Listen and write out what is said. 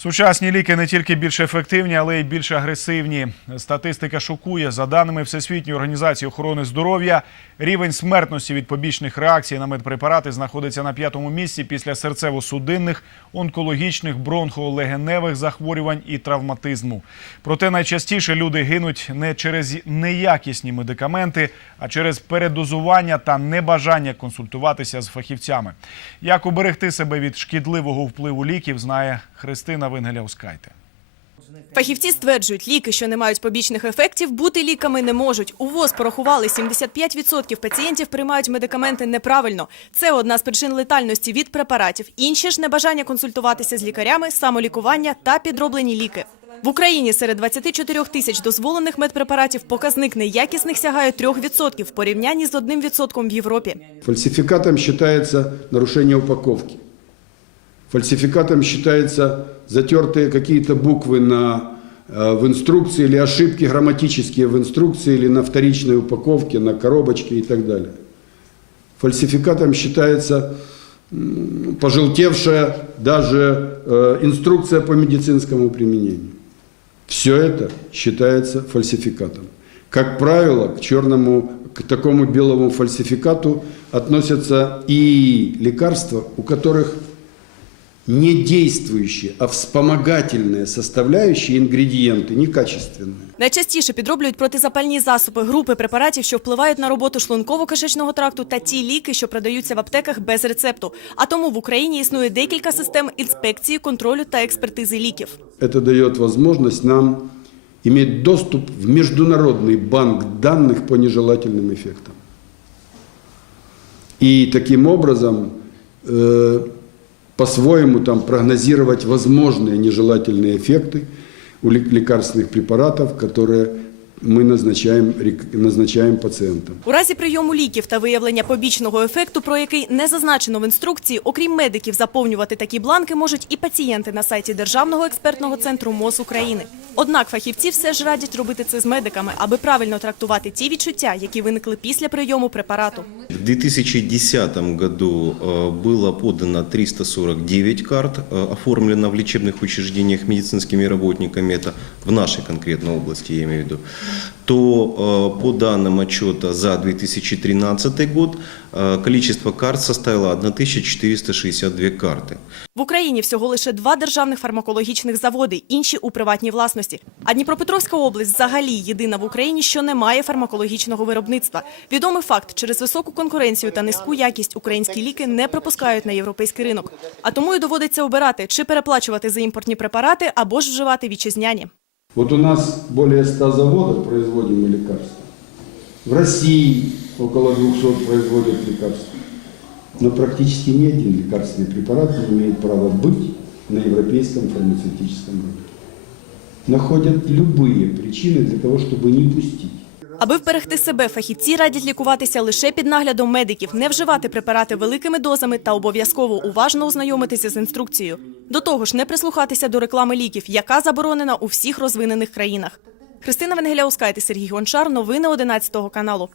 Сучасні ліки не тільки більш ефективні, але й більш агресивні. Статистика шокує. За даними Всесвітньої організації охорони здоров'я, рівень смертності від побічних реакцій на медпрепарати знаходиться на п'ятому місці після серцево-судинних, онкологічних, бронхолегеневих захворювань і травматизму. Проте найчастіше люди гинуть не через неякісні медикаменти, а через передозування та небажання консультуватися з фахівцями. Як уберегти себе від шкідливого впливу ліків, знає Христина Вингеляускайте. Фахівці стверджують, ліки, що не мають побічних ефектів, бути ліками не можуть. У ВОЗ порахували, 75% пацієнтів приймають медикаменти неправильно. Це одна з причин летальності від препаратів. Інші ж небажання консультуватися з лікарями, самолікування та підроблені ліки. В Україні серед 24 тисяч дозволених медпрепаратів показник неякісних сягає 3% в порівнянні з 1% в Європі. Фальсификатом считается нарушение упаковки. Фальсификатом считается затертые какие-то буквы на, э, в инструкции или ошибки грамматические в инструкции или на вторичной упаковке, на коробочке и так далее. Фальсификатом считается пожелтевшая даже э, инструкция по медицинскому применению. Все это считается фальсификатом. Как правило, к черному, к такому белому фальсификату относятся и лекарства, у которых не действующие, а вспомогательные составляющие, ингредиенты, некачественные. Найчастіше підроблюють протизапальні засоби, групи препаратів, що впливають на роботу шлунково-кишечного тракту та ті ліки, що продаються в аптеках без рецепту. А тому в Україні існує декілька систем інспекції, контролю та експертизи ліків. Это дает возможность нам иметь доступ в международный банк данных по нежелательным эффектам. И таким образом э, по-своему там прогнозировать возможные нежелательные эффекты у лек- лекарственных препаратов, которые мы назначаем, рек- назначаем пациентам. У разі прийому ліків та виявлення побічного ефекту, про який не зазначено в інструкції, окрім медиків, заповнювати такі бланки можуть і пацієнти на сайті Державного експертного центру МОЗ України. Однак фахівці все ж радять робити це з медиками, аби правильно трактувати ті відчуття, які виникли після прийому препарату. В 2010 году э, было подано 349 карт, э, оформлено в лечебных учреждениях медицинскими работниками, это в нашей конкретной области, я имею в виду, то э, по данным отчета за 2013 год э, количество карт составило 1462 карты. В Україні всього лише два державних фармакологічних заводи, інші у приватній власності. А Дніпропетровська область взагалі єдина в Україні, що не має фармакологічного виробництва. Відомий факт, через високу конкуренцію та низьку якість українські ліки не пропускають на європейський ринок. А тому і доводиться обирати, чи переплачувати за імпортні препарати або ж вживати вітчизняні. Вот у нас более 100 заводов производим лекарства. В России около 200 производят лекарства. Но практически ни один лекарственный препарат не имеет права быть на европейском фармацевтическом рынке. Находят любые причины для того, чтобы не пустить. Аби вберегти себе, фахівці радять лікуватися лише під наглядом медиків, не вживати препарати великими дозами та обов'язково уважно ознайомитися з інструкцією. До того ж, не прислухатися до реклами ліків, яка заборонена у всіх розвинених країнах. Христина Венгеляускайте, Сергій Гончар. Новини 11 каналу.